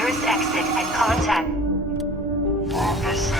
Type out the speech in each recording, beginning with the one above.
nearest exit and contact. What?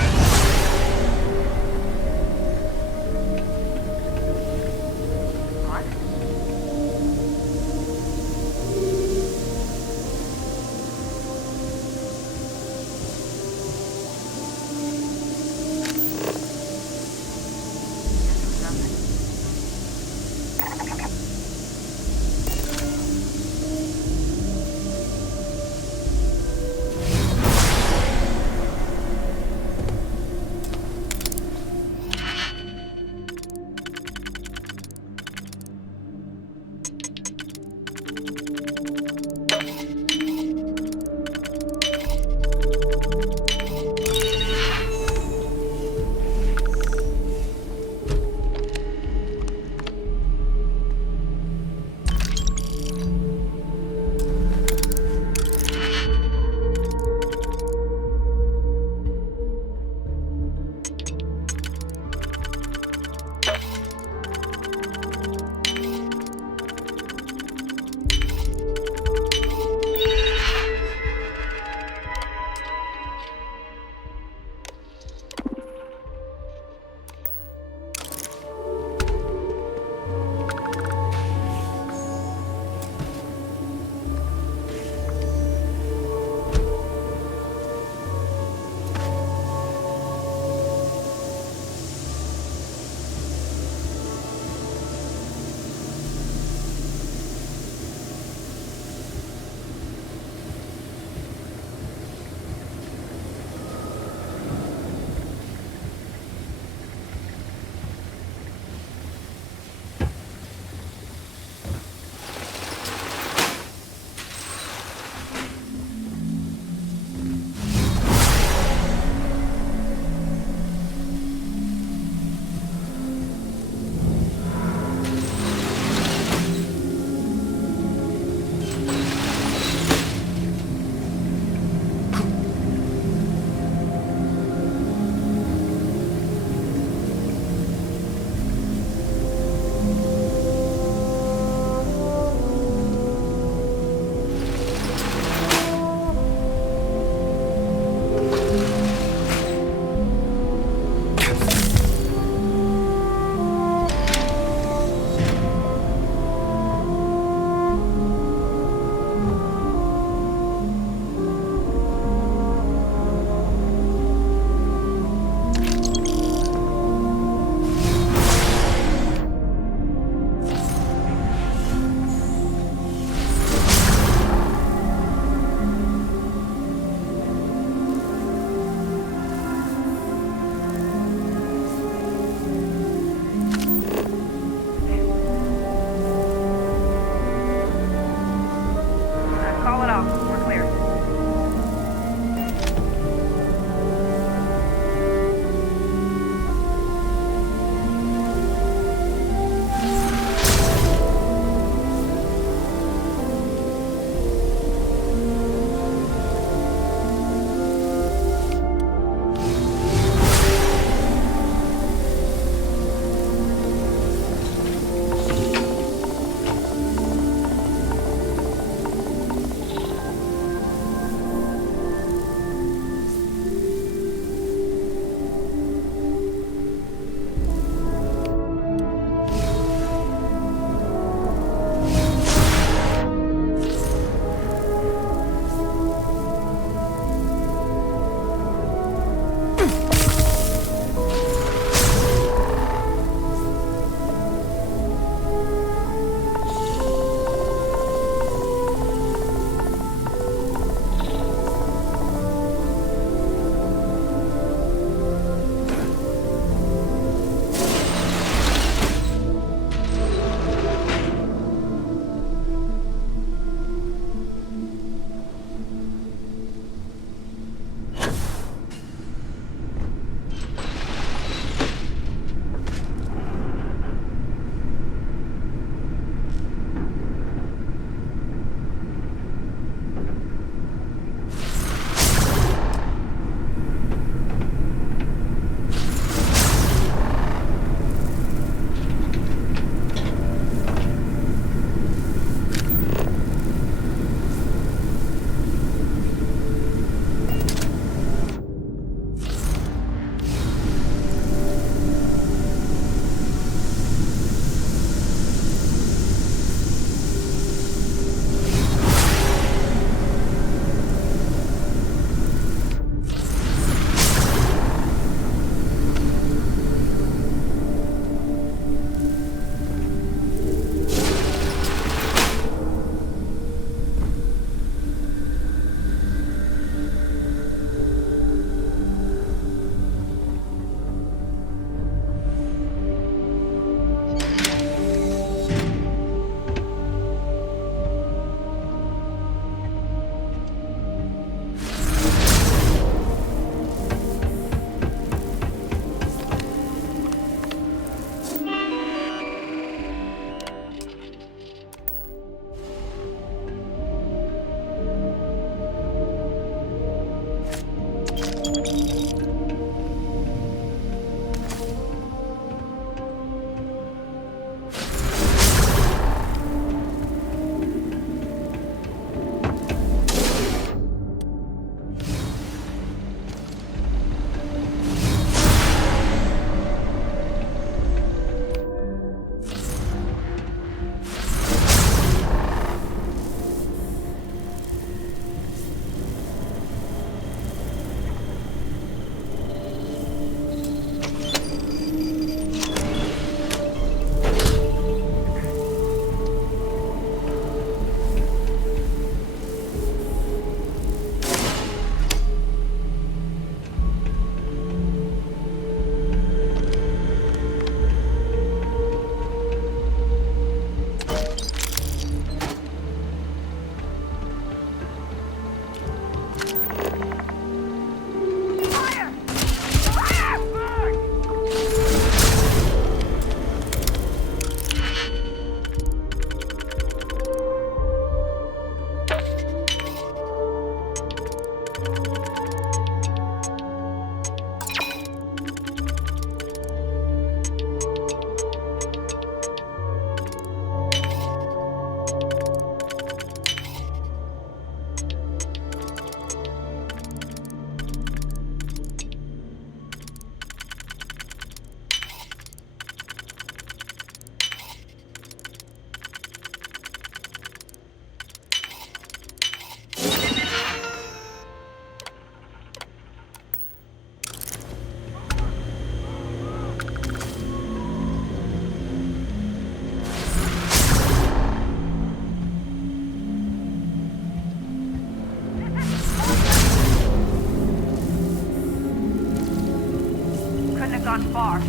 Couldn't have gone far.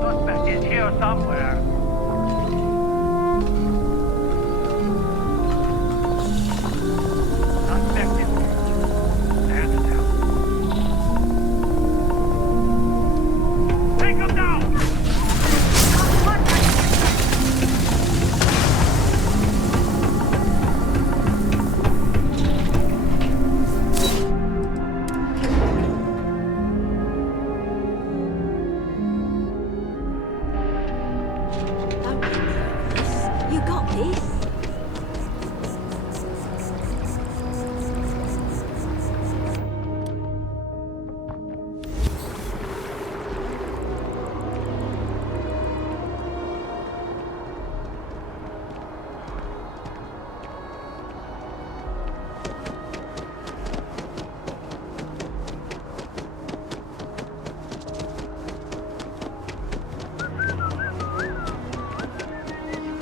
Suspect is here somewhere. Suspect is hands down. Take him down! You got this?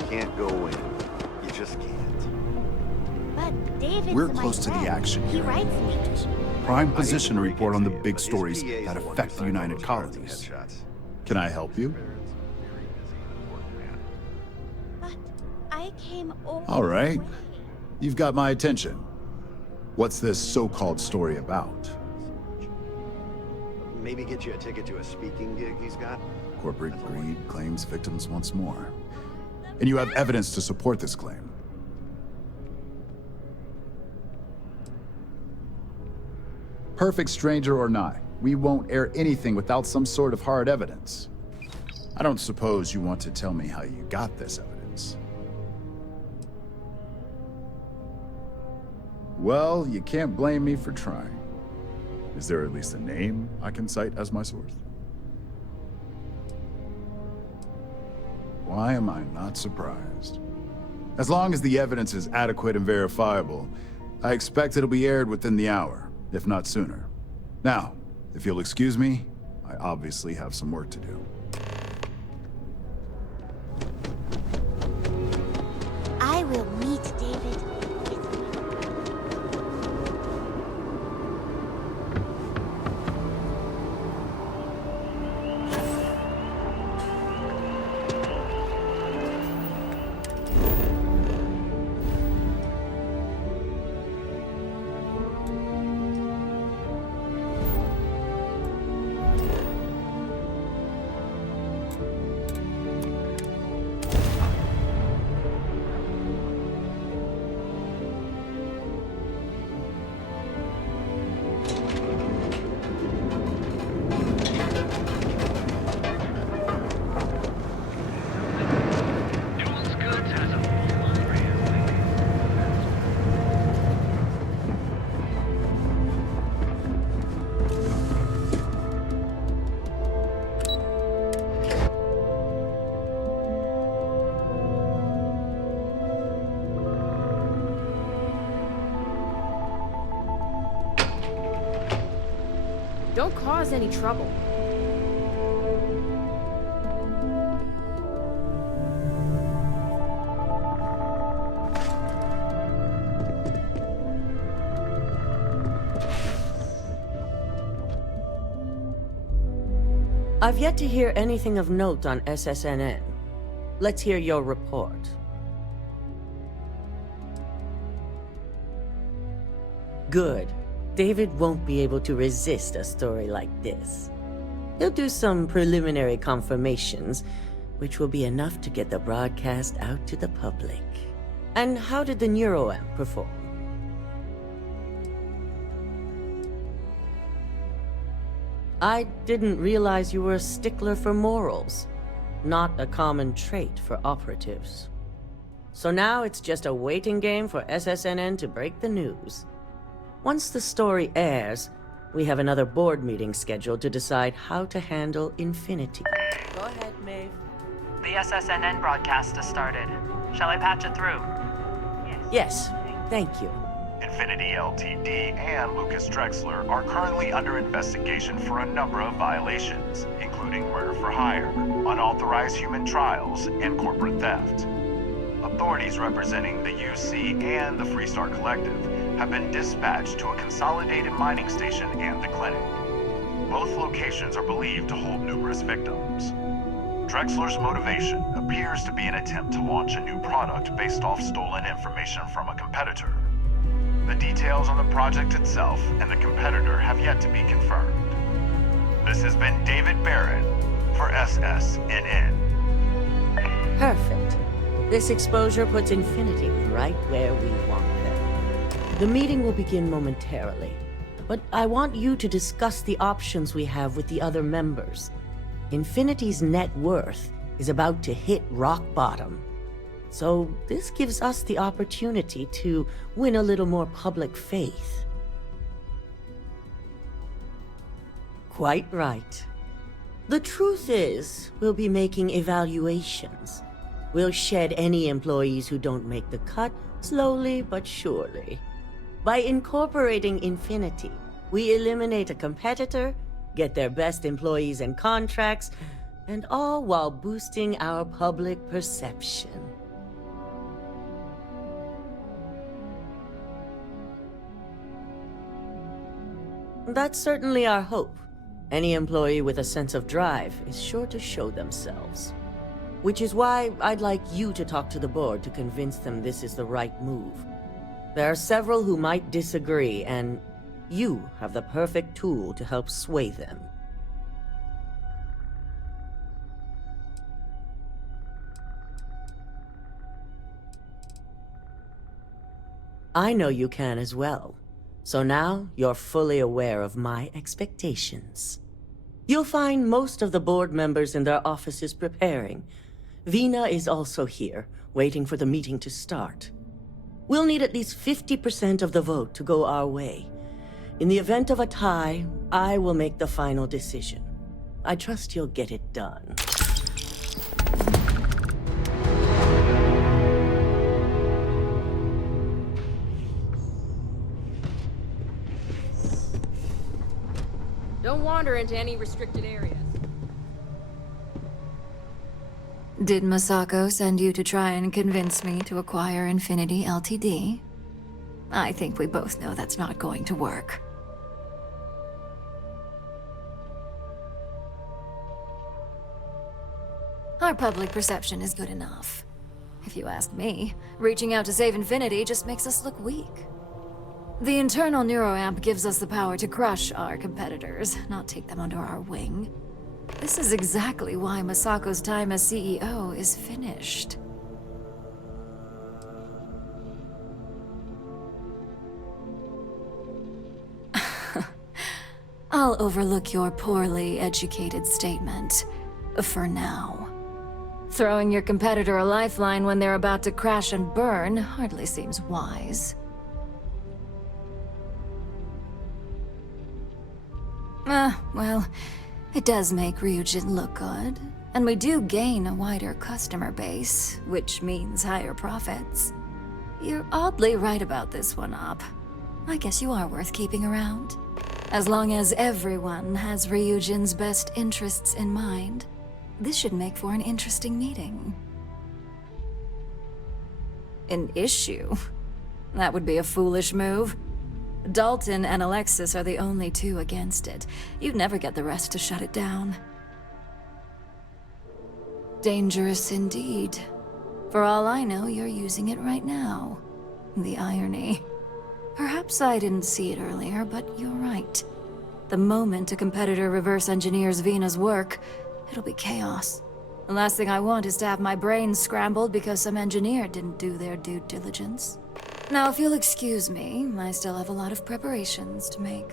Can't go in. You just can't. But David's We're my close to the friend. action He here. writes me. Prime position to report on the But big his stories PA is that the one affect who the signed all United those cards and Colonies. headshots. Can I help you? But I came all All right. the way. You've got my attention. What's this so-called story about? Maybe get you a ticket to a speaking gig he's got. Corporate greed claims victims once more. And you have evidence to support this claim. Perfect stranger or not, we won't air anything without some sort of hard evidence. I don't suppose you want to tell me how you got this evidence. Well, you can't blame me for trying. Is there at least a name I can cite as my source? Why am I not surprised? As long as the evidence is adequate and verifiable, I expect it'll be aired within the hour, if not sooner. Now, if you'll excuse me, I obviously have some work to do. I will meet David. Don't cause any trouble. I've yet to hear anything of note on SSNN. Let's hear your report. Good. David won't be able to resist a story like this. He'll do some preliminary confirmations, which will be enough to get the broadcast out to the public. And how did the neuroamp perform? I didn't realize you were a stickler for morals. Not a common trait for operatives. So now it's just a waiting game for SSNN to break the news. Once the story airs, we have another board meeting scheduled to decide how to handle Infinity. Go ahead, Maeve. The SSNN broadcast has started. Shall I patch it through? Yes, thank you. Infinity LTD and Lucas Drexler are currently under investigation for a number of violations, including murder for hire, unauthorized human trials, and corporate theft. Authorities representing the UC and the Freestar Collective have been dispatched to a consolidated mining station and the clinic. Both locations are believed to hold numerous victims. Drexler's motivation appears to be an attempt to launch a new product based off stolen information from a competitor. The details on the project itself and the competitor have yet to be confirmed. This has been David Barron for SSNN. Perfect. This exposure puts Infinity right where we want them. The meeting will begin momentarily, but I want you to discuss the options we have with the other members. Infinity's net worth is about to hit rock bottom. So this gives us the opportunity to win a little more public faith. Quite right. The truth is, we'll be making evaluations. We'll shed any employees who don't make the cut, slowly but surely. By incorporating Infinity, we eliminate a competitor, get their best employees and contracts, and all while boosting our public perception. That's certainly our hope. Any employee with a sense of drive is sure to show themselves. Which is why I'd like you to talk to the board to convince them this is the right move. There are several who might disagree, and you have the perfect tool to help sway them. I know you can as well. So now, you're fully aware of my expectations. You'll find most of the board members in their offices preparing. Vina is also here, waiting for the meeting to start. We'll need at least 50% of the vote to go our way. In the event of a tie, I will make the final decision. I trust you'll get it done. Don't wander into any restricted areas. Did Masako send you to try and convince me to acquire Infinity LTD? I think we both know that's not going to work. Our public perception is good enough. If you ask me, reaching out to save Infinity just makes us look weak. The internal neuroamp gives us the power to crush our competitors, not take them under our wing. This is exactly why Masako's time as CEO is finished. I'll overlook your poorly educated statement, for now. Throwing your competitor a lifeline when they're about to crash and burn hardly seems wise. Well, it does make Ryujin look good, and we do gain a wider customer base, which means higher profits. You're oddly right about this one, Op. I guess you are worth keeping around. As long as everyone has Ryujin's best interests in mind, this should make for an interesting meeting. An issue? That would be a foolish move. Dalton and Alexis are the only two against it. You'd never get the rest to shut it down. Dangerous indeed. For all I know, you're using it right now. The irony. Perhaps I didn't see it earlier, but you're right. The moment a competitor reverse engineers Vina's work, it'll be chaos. The last thing I want is to have my brain scrambled because some engineer didn't do their due diligence. Now, if you'll excuse me, I still have a lot of preparations to make.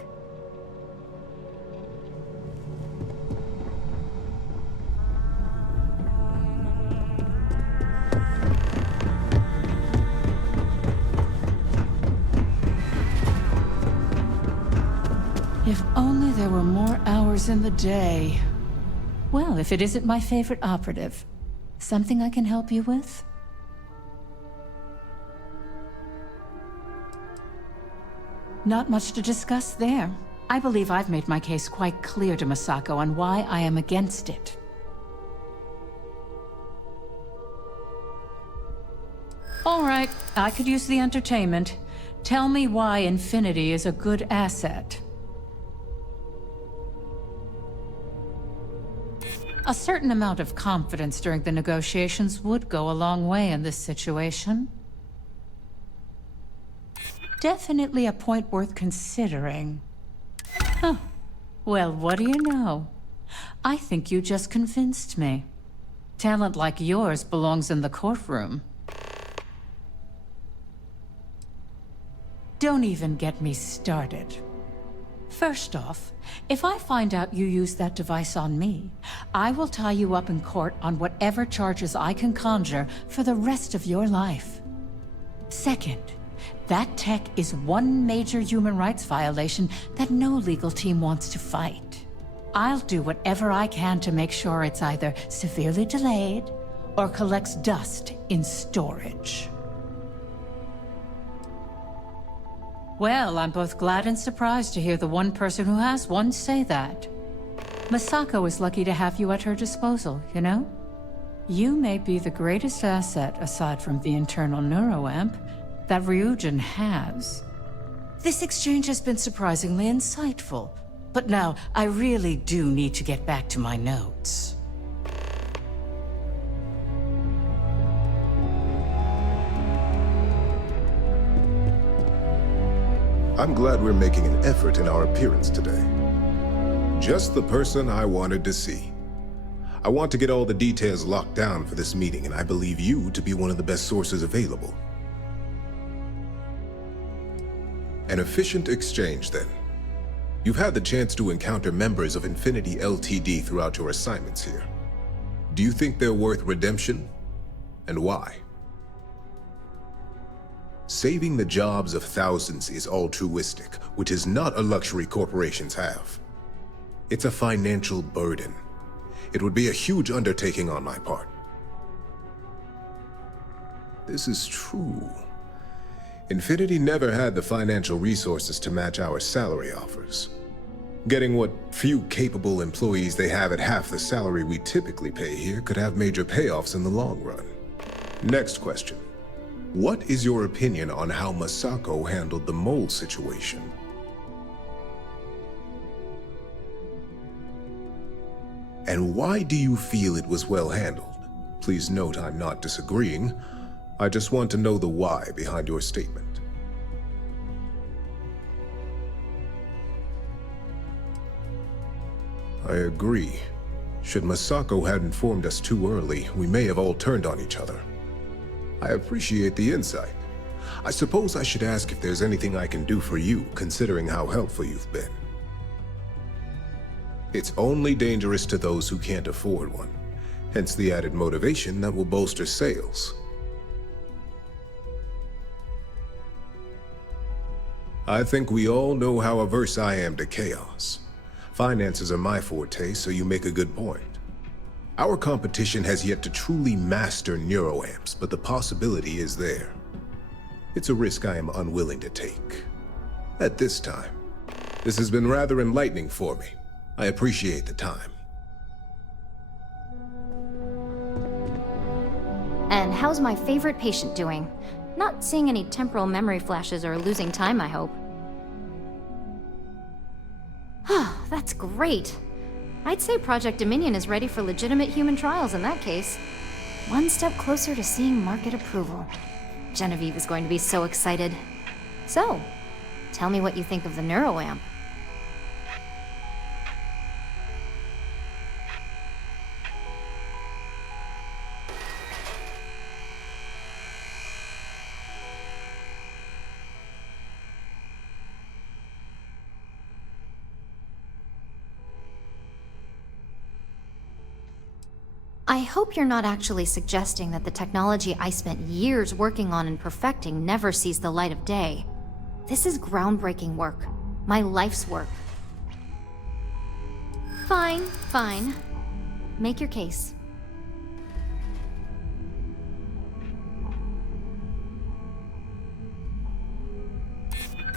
If only there were more hours in the day. Well, if it isn't my favorite operative, something I can help you with? Not much to discuss there. I believe I've made my case quite clear to Masako on why I am against it. All right, I could use the entertainment. Tell me why Infinity is a good asset. A certain amount of confidence during the negotiations would go a long way in this situation. Definitely a point worth considering. Huh. Well, what do you know? I think you just convinced me. Talent like yours belongs in the courtroom. Don't even get me started. First off, if I find out you used that device on me, I will tie you up in court on whatever charges I can conjure for the rest of your life. Second, that tech is one major human rights violation that no legal team wants to fight. I'll do whatever I can to make sure it's either severely delayed or collects dust in storage. Well, I'm both glad and surprised to hear the one person who has one say that. Masako is lucky to have you at her disposal, you know? You may be the greatest asset, aside from the internal neuroamp, that Ryujin has. This exchange has been surprisingly insightful, but now I really do need to get back to my notes. I'm glad we're making an effort in our appearance today. Just the person I wanted to see. I want to get all the details locked down for this meeting, and I believe you to be one of the best sources available. An efficient exchange, then. You've had the chance to encounter members of Infinity LTD throughout your assignments here. Do you think they're worth redemption? And why? Saving the jobs of thousands is altruistic, which is not a luxury corporations have. It's a financial burden. It would be a huge undertaking on my part. This is true. Infinity never had the financial resources to match our salary offers. Getting what few capable employees they have at half the salary we typically pay here could have major payoffs in the long run. Next question. What is your opinion on how Masako handled the mole situation? And why do you feel it was well handled? Please note I'm not disagreeing. I just want to know the why behind your statement. I agree. Should Masako had informed us too early, we may have all turned on each other. I appreciate the insight. I suppose I should ask if there's anything I can do for you, considering how helpful you've been. It's only dangerous to those who can't afford one, hence the added motivation that will bolster sales. I think we all know how averse I am to chaos. Finances are my forte, so you make a good point. Our competition has yet to truly master neuroamps, but the possibility is there. It's a risk I am unwilling to take. At this time. This has been rather enlightening for me. I appreciate the time. And how's my favorite patient doing? Not seeing any temporal memory flashes or losing time, I hope. That's great. I'd say Project Dominion is ready for legitimate human trials in that case. One step closer to seeing market approval. Genevieve is going to be so excited. So, tell me what you think of the neuroamp. I hope you're not actually suggesting that the technology I spent years working on and perfecting never sees the light of day. This is groundbreaking work. My life's work. Fine, fine. Make your case.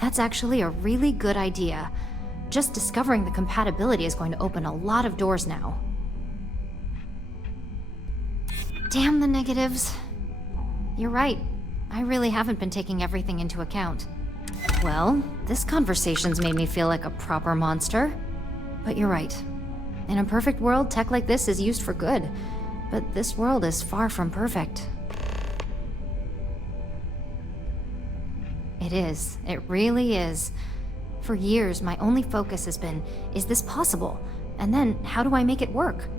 That's actually a really good idea. Just discovering the compatibility is going to open a lot of doors now. Damn the negatives. You're right. I really haven't been taking everything into account. Well, this conversation's made me feel like a proper monster. But you're right. In a perfect world, tech like this is used for good. But this world is far from perfect. It is. It really is. For years, my only focus has been, is this possible? And then, how do I make it work?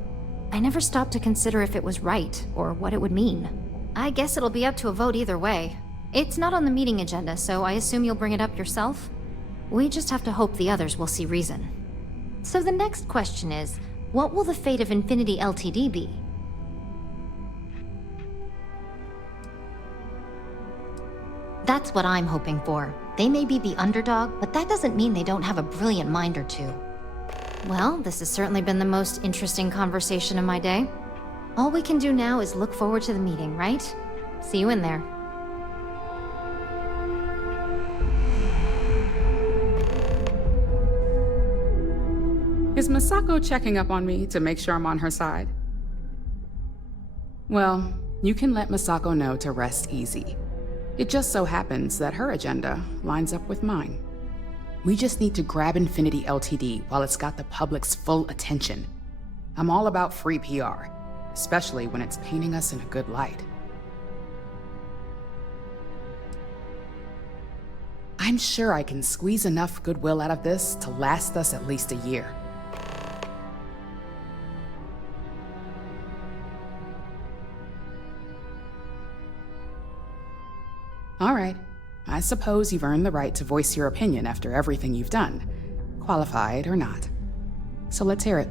I never stopped to consider if it was right, or what it would mean. I guess it'll be up to a vote either way. It's not on the meeting agenda, so I assume you'll bring it up yourself? We just have to hope the others will see reason. So the next question is, what will the fate of Infinity LTD be? That's what I'm hoping for. They may be the underdog, but that doesn't mean they don't have a brilliant mind or two. Well, this has certainly been the most interesting conversation of my day. All we can do now is look forward to the meeting, right? See you in there. Is Masako checking up on me to make sure I'm on her side? Well, you can let Masako know to rest easy. It just so happens that her agenda lines up with mine. We just need to grab Infinity LTD while it's got the public's full attention. I'm all about free PR, especially when it's painting us in a good light. I'm sure I can squeeze enough goodwill out of this to last us at least a year. All right. I suppose you've earned the right to voice your opinion after everything you've done, qualified or not. So let's hear it.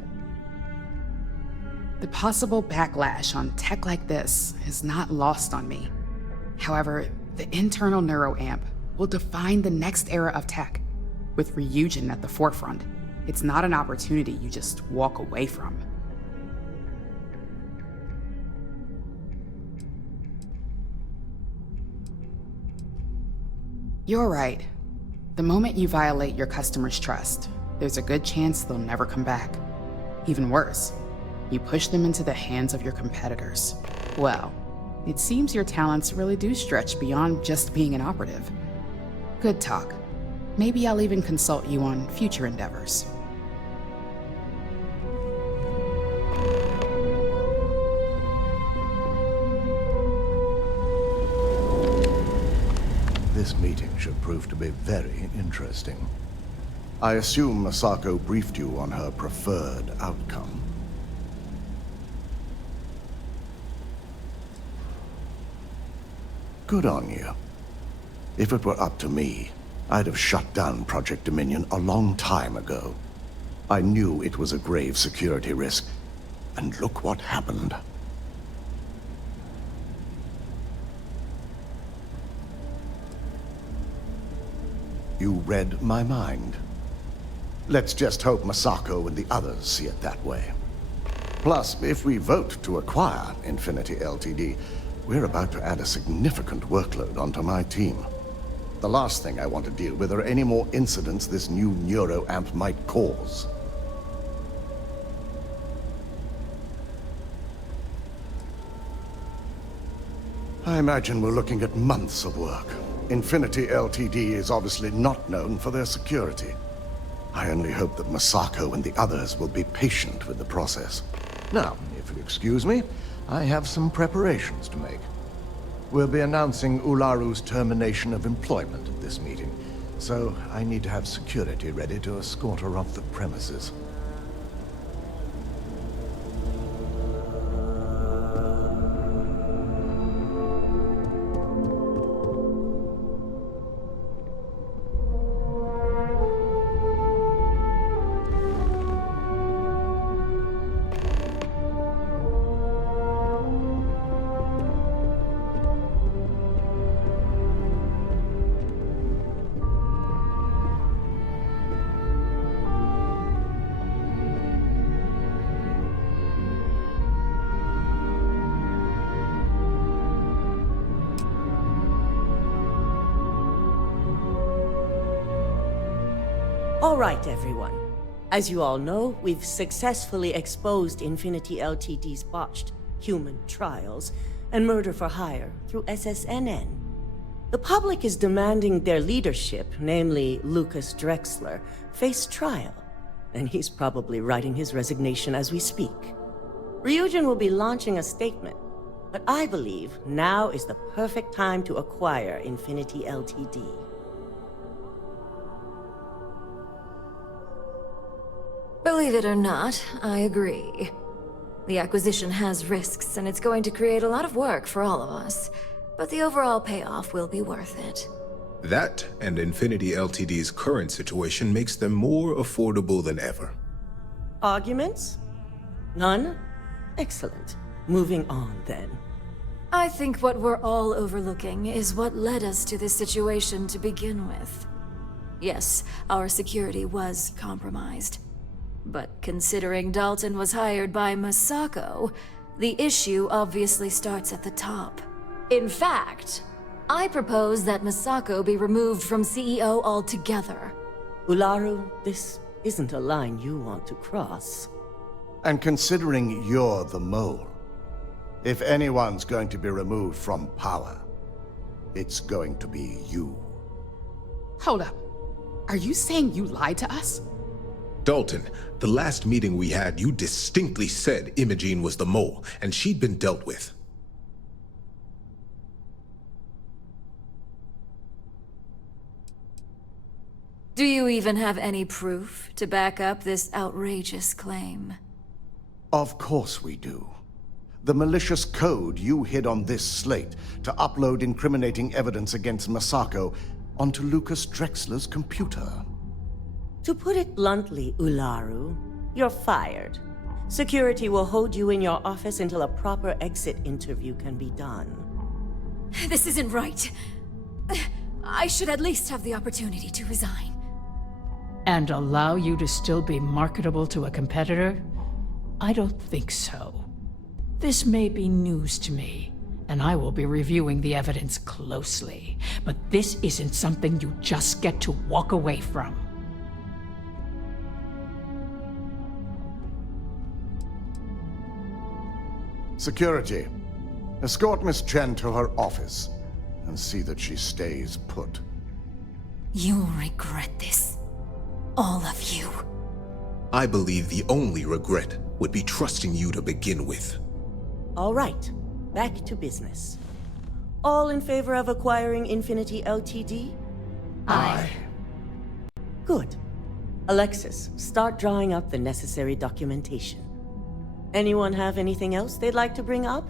The possible backlash on tech like this is not lost on me. However, the internal neuroamp will define the next era of tech, with Ryujin at the forefront. It's not an opportunity you just walk away from. You're right. The moment you violate your customers' trust, there's a good chance they'll never come back. Even worse, you push them into the hands of your competitors. Well, it seems your talents really do stretch beyond just being an operative. Good talk. Maybe I'll even consult you on future endeavors. This meeting should prove to be very interesting. I assume Masako briefed you on her preferred outcome. Good on you. If it were up to me, I'd have shut down Project Dominion a long time ago. I knew it was a grave security risk, and look what happened. You read my mind. Let's just hope Masako and the others see it that way. Plus, if we vote to acquire Infinity LTD, we're about to add a significant workload onto my team. The last thing I want to deal with are any more incidents this new neuroamp might cause. I imagine we're looking at months of work. Infinity LTD is obviously not known for their security. I only hope that Masako and the others will be patient with the process. Now, if you excuse me, I have some preparations to make. We'll be announcing Ularu's termination of employment at this meeting, so I need to have security ready to escort her off the premises. All right, everyone. As you all know, we've successfully exposed Infinity LTD's botched human trials and murder for hire through SSNN. The public is demanding their leadership, namely Lucas Drexler, face trial, and he's probably writing his resignation as we speak. Ryujin will be launching a statement, but I believe now is the perfect time to acquire Infinity LTD. Believe it or not, I agree. The acquisition has risks, and it's going to create a lot of work for all of us. But the overall payoff will be worth it. That and Infinity LTD's current situation makes them more affordable than ever. Arguments? None? Excellent. Moving on, then. I think what we're all overlooking is what led us to this situation to begin with. Yes, our security was compromised. But considering Dalton was hired by Masako, the issue obviously starts at the top. In fact, I propose that Masako be removed from CEO altogether. Ularu, this isn't a line you want to cross. And considering you're the mole, if anyone's going to be removed from power, it's going to be you. Hold up. Are you saying you lied to us? Dalton, the last meeting we had, you distinctly said Imogene was the mole, and she'd been dealt with. Do you even have any proof to back up this outrageous claim? Of course we do. The malicious code you hid on this slate to upload incriminating evidence against Masako onto Lucas Drexler's computer. To put it bluntly, Ularu, you're fired. Security will hold you in your office until a proper exit interview can be done. This isn't right. I should at least have the opportunity to resign. And allow you to still be marketable to a competitor? I don't think so. This may be news to me, and I will be reviewing the evidence closely. But this isn't something you just get to walk away from. Security, escort Miss Chen to her office and see that she stays put. You'll regret this. All of you. I believe the only regret would be trusting you to begin with. All right, back to business. All in favor of acquiring Infinity LTD? Aye. Good. Alexis, start drawing up the necessary documentation. Anyone have anything else they'd like to bring up?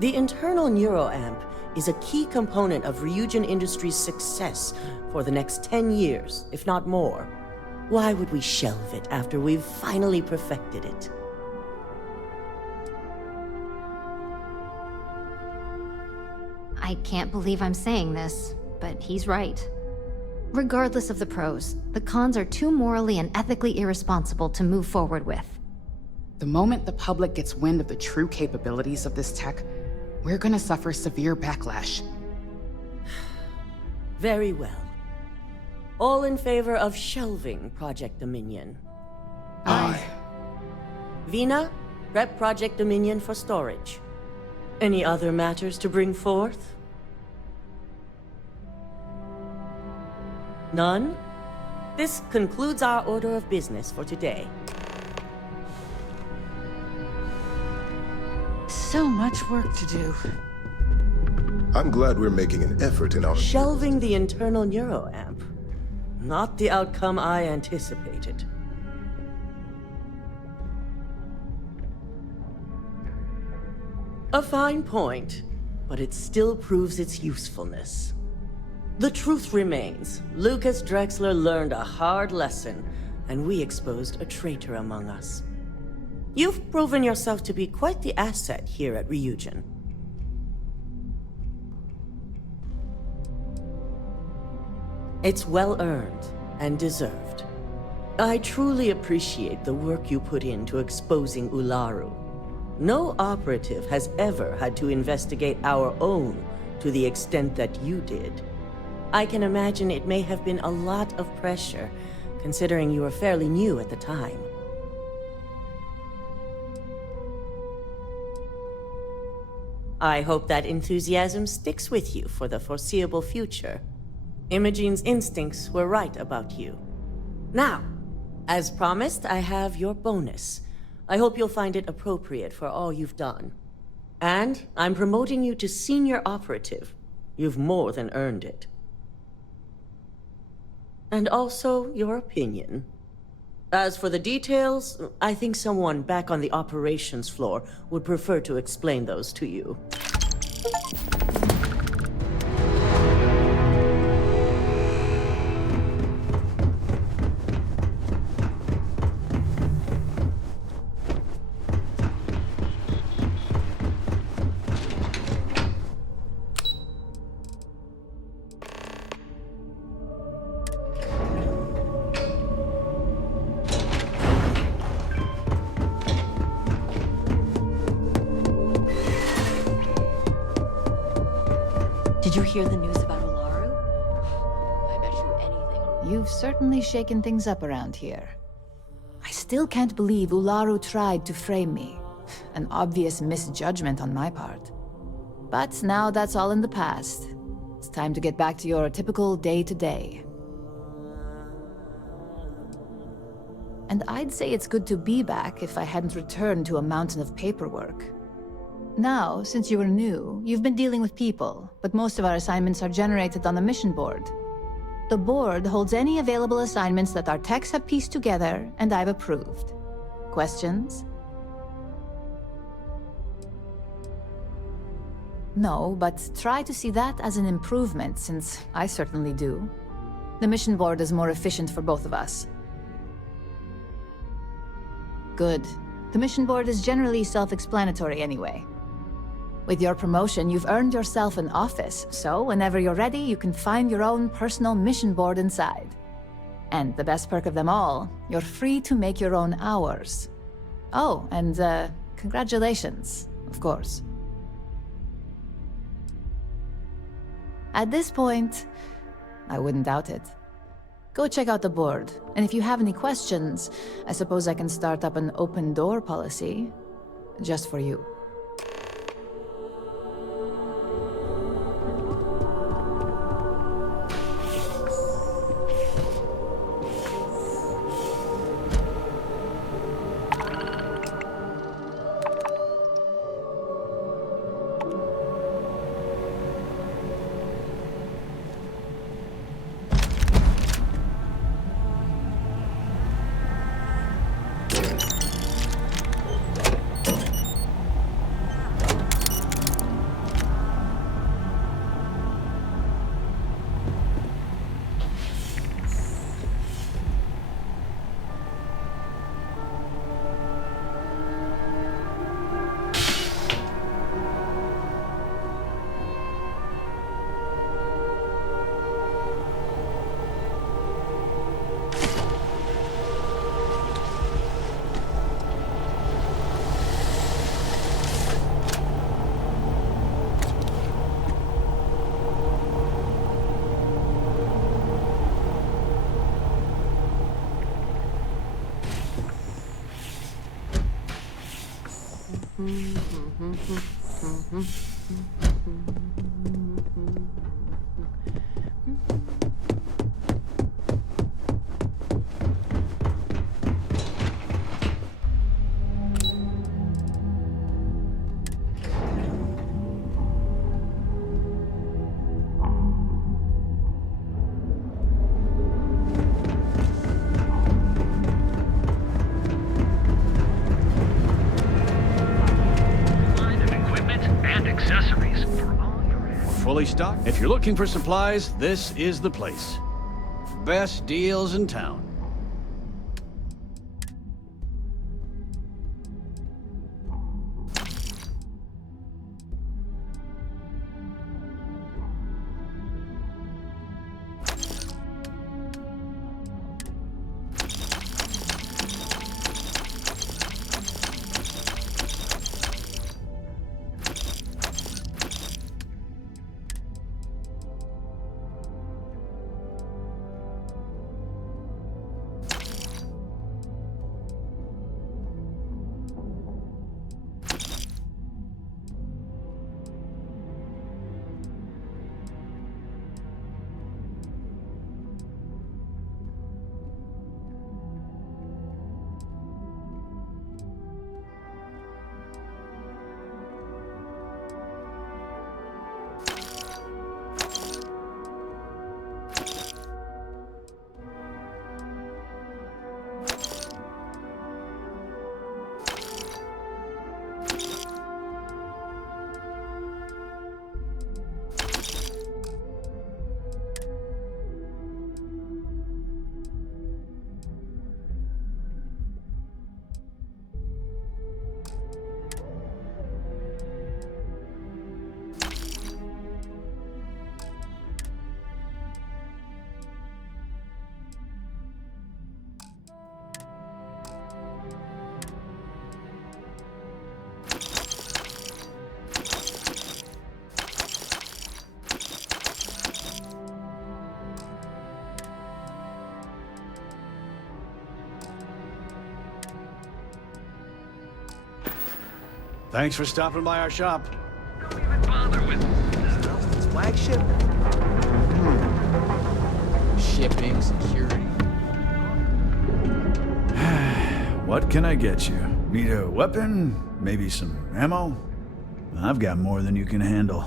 The internal neuroamp is a key component of Ryujin Industries' success for the next 10 years, if not more. Why would we shelve it after we've finally perfected it? I can't believe I'm saying this, but he's right. Regardless of the pros, the cons are too morally and ethically irresponsible to move forward with. The moment the public gets wind of the true capabilities of this tech, we're gonna suffer severe backlash. Very well. All in favor of shelving Project Dominion? Aye. Vina, prep Project Dominion for storage. Any other matters to bring forth? None? This concludes our order of business for today. So much work to do. I'm glad we're making an effort in our... Shelving the internal neuroamp. Not the outcome I anticipated. A fine point, but it still proves its usefulness. The truth remains, Lucas Drexler learned a hard lesson, and we exposed a traitor among us. You've proven yourself to be quite the asset here at Ryujin. It's well earned and deserved. I truly appreciate the work you put into exposing Ularu. No operative has ever had to investigate our own to the extent that you did. I can imagine it may have been a lot of pressure, considering you were fairly new at the time. I hope that enthusiasm sticks with you for the foreseeable future. Imogene's instincts were right about you. Now, as promised, I have your bonus. I hope you'll find it appropriate for all you've done. And I'm promoting you to senior operative. You've more than earned it. And also your opinion. As for the details, I think someone back on the operations floor would prefer to explain those to you. Did you hear the news about Ularu? I bet you anything. You've certainly shaken things up around here. I still can't believe Ularu tried to frame me. An obvious misjudgment on my part. But now that's all in the past. It's time to get back to your typical day-to-day. And I'd say it's good to be back if I hadn't returned to a mountain of paperwork. Now, since you were new, you've been dealing with people, but most of our assignments are generated on the mission board. The board holds any available assignments that our techs have pieced together, and I've approved. Questions? No, but try to see that as an improvement, since I certainly do. The mission board is more efficient for both of us. Good. The mission board is generally self-explanatory anyway. With your promotion, you've earned yourself an office, so whenever you're ready, you can find your own personal mission board inside. And the best perk of them all, you're free to make your own hours. Oh, and congratulations, of course. At this point, I wouldn't doubt it. Go check out the board, and if you have any questions, I suppose I can start up an open door policy, just for you. accessories for all your We're fully stocked. If you're looking for supplies, this is the place. Best deals in town. Thanks for stopping by our shop. Don't even bother with Flagship? Shipping, security. What can I get you? Need a weapon? Maybe some ammo? I've got more than you can handle.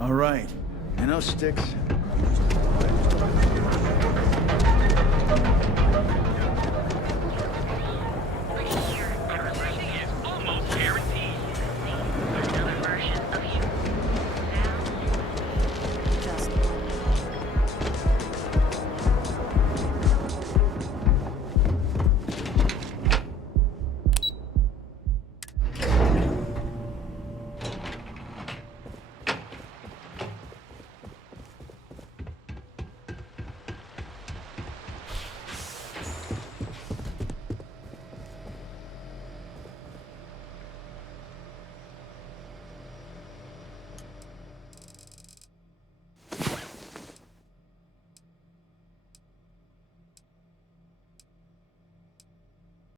All right. You know, Sticks,